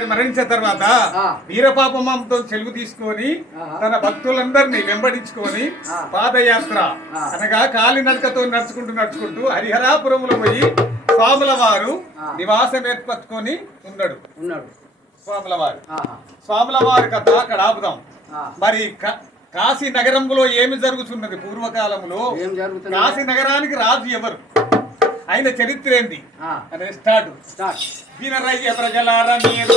మరణించిన తర్వాత వీరపాపమంతో చెలుగు తీసుకొని తన భక్తులందరినీ వెంబడించుకొని పాదయాత్ర అనగా కాలినడకతో నడుచుకుంటూ హరిహరాపురంలో పోయి స్వాముల వారు నివాసం ఏర్పరచుకొని ఉన్నాడు. స్వాముల వారి కథ అక్కడ ఆపుదాం. మరి కాశీ నగరంలో ఏమి జరుగుతున్నది? పూర్వకాలంలో కాశీ నగరానికి రాజు ఎవరు, ఆయన చరిత్ర ఏంది అనే స్టార్ట్. వినరయ్య ప్రజలార మీరు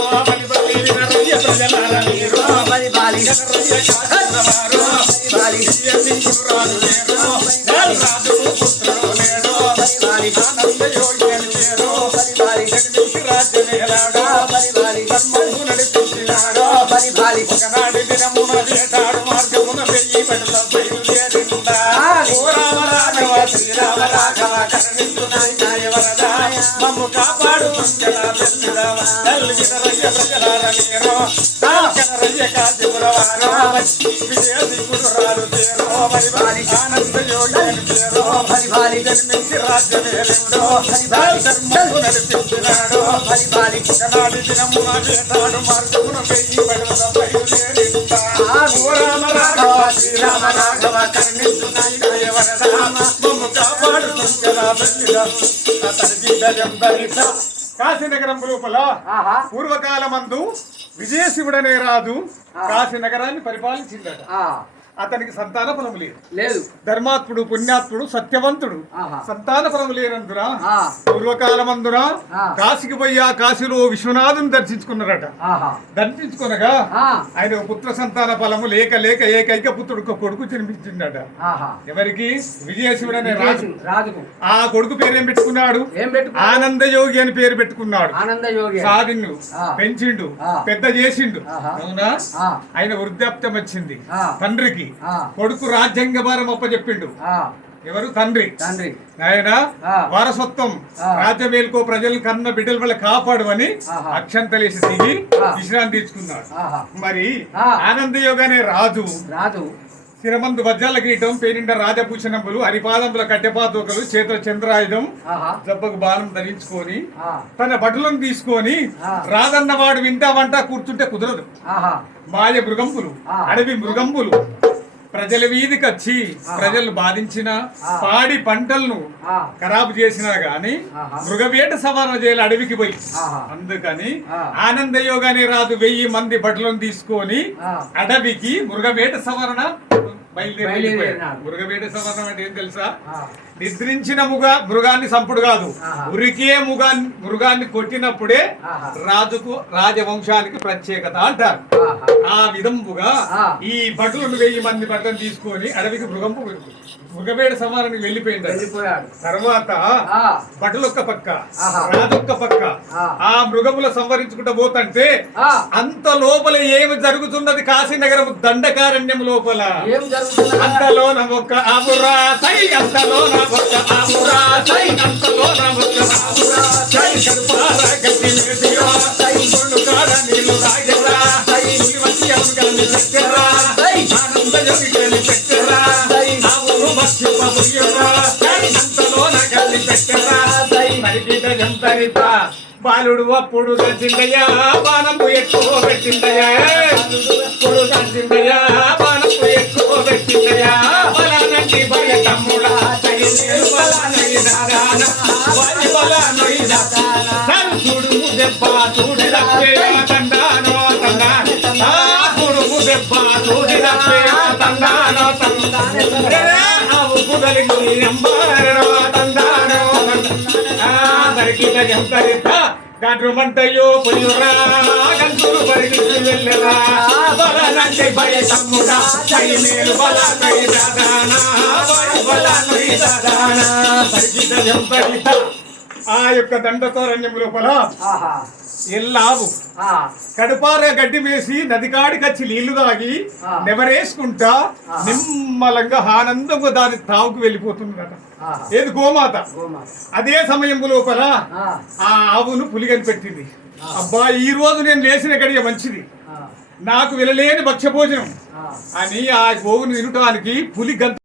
వినరయ్య ప్రజలార మీరు రాజు పుత్రుడు లేడు ఆనంద యోగ్యని పేరు రాజ్యమేలాడు ధర్మము నడిపించినాడు ఒకనాడు దినమున వేటాడు మార్గమున వెయ్యి పెడత బయలుదేరిందా ఓ రామ రాఘవ శ్రీరామ రాఘవ కరుణించునాయ వరదా మమ్ము కాపాడు విజయదిగుడు రాలు చేరో ఆనంద యోగి చేరో జన్మించి రాజ్యమేలుడో ధర్మము నడిపించినాడు ఒకనాడు దినమున వేటాడు మార్గమున వెయ్యి పెడత బయలుదేరిందా ఓ రామ రాఘవ శ్రీరామ రాఘవ కరుణించునాయ వరదా మమ్ము కాపాడు కాశీనగరం లోపల పూర్వకాలమందు విజయశివుడనే రాజు కాశీనగరాన్ని పరిపాలించిందట. అతనికి సంతాన ఫలము లేదు. ధర్మాత్ముడు, పుణ్యాత్ముడు, సత్యవంతుడు. సంతాన ఫలము లేనందున పూర్వకాలమందున కాశీకి పోయి ఆ కాశీలో విశ్వనాథుని దర్శించుకున్నారట. దర్శించుకునగా ఆయన పుత్ర సంతాన ఫలము లేక ఏకైక పుత్రుడు కొడుకు జన్మించిందట. ఎవరికి? విజయశివుడు అనే రాజు. ఆ కొడుకు పేరు ఏం పెట్టుకున్నాడు? ఆనందయోగి అని పేరు పెట్టుకున్నాడు. సాధిండు, పెంచిండు, పెద్ద చేసిండు. అవునా? ఆయన వృద్ధాప్తం వచ్చింది. తండ్రికి కొడుకు రాజ్యాంగ భారం అప్పచెప్పిండు. ఎవరు? తండ్రి. ఆయన వారసత్వం రాజ్య మేలుకో ప్రజలు కన్న బిడ్డల వల్ల కాపాడు అని అక్షంతలేసి దిగి విశ్రాంతి తీసుకున్నాడు. మరి ఆనందయోగనే రాజు స్థిరమందు వజ్రాల కిరీటం, పేరిండ రాజభూషణములు, హరిపాదముల కట్టెపాతోకలు, చేతుల చంద్రాయుధం, జబ్బకు బాణం ధరించుకొని తన భటులను తీసుకొని రాదన్నవాడు వింటావంటా కూర్చుంటే కుదరదు. మాయ మృగంపులు, అడవి మృగంపులు ప్రజల వీధికి వచ్చి ప్రజలు బాధించిన పాడి పంటలను ఖరాబు చేసినా గాని మృగవేట సవరణ చేయాలి అడవికి పోయి. అందుకని ఆనందయోగానే రాజు 1000 మంది భటులను తీసుకొని అడవికి మృగవేట సవరణ బయలుదేరి. మృగవేట సవరణం అంటే ఏం తెలుసా? నిద్రించిన మృగాన్ని సంపుడు కాదు, ఉరికే మృగాన్ని కొట్టినప్పుడే రాజుకు రాజవంశానికి ప్రత్యేకత అంటారు. ఆ విధముగా ఈ భటులను 1000 మంది భటులను తీసుకొని అడవికి మృగవేట సమారానికి వెళ్ళిపోయాడు. తర్వాత భటులొక్క పక్క, రాజొక్క పక్క ఆ మృగముల సంవరించుకుంటూ పోతుంటే అంత లోపల ఏమి జరుగుతున్నది? కాశీనగరం దండకారణ్యం లోపల అంతలోన ఒక ఆవురాసై, అంతలోన ఒక ఆవురాసై, అంతలోన ఒక ఆవురాసై, కడుపార గట్టి మేదియో గుండు కాడ నీళ్లు రాగరా, వచ్చి అమ్మగాని పెట్టరా, ఆనంద యోగిని పెట్టరా, ఆవును భక్తి పబుయ్యరా, అంతలోన గల్లి పెట్టరా, పరిగిట జంతరిత బాలుడు అప్పుడు దంచిందయ్యా, బాణము ఎక్కువ పెట్టిందయ్యా, అప్పుడు దంచిందయ్యా, బాణము ఎక్కువ పెట్టిందయ్యా, బలానంటి బల తమ్ముడా చూడుము దెబ్బ చూడి రప్పే తండానో తండా, చూడుము దెబ్బ చూడి రప్పే తండానో ఆవు కుదలికి అంబారో తండానో దరికిట జంతరిత గడ్రుమంటయో పులిరా గంతులు పరిగిసి వెళ్ళరా, బలనంటి భయ తమ్ముడా చై మేలు బల నైదానా, బల నైదానా పరిగిట జంతరిత. ఆ యొక్క దండకారణ్యం లోపల ఎల్లావు కడుపార గడ్డి వేసి నదికాడికచ్చి నీళ్లు తాగి నెవరేసుకుంటా నిమ్మలంగా ఆనందంగా దాని తావుకు వెళ్ళిపోతుందట. ఏది? గోమాత. అదే సమయం లోపల ఆ ఆవును పులి కనిపెట్టింది. అబ్బా, ఈ రోజు నేను లేచిన గడియ మంచిది, నాకు వెళ్ళలేని భక్ష్య భోజనం అని ఆ గోవును తినటానికి పులి గంత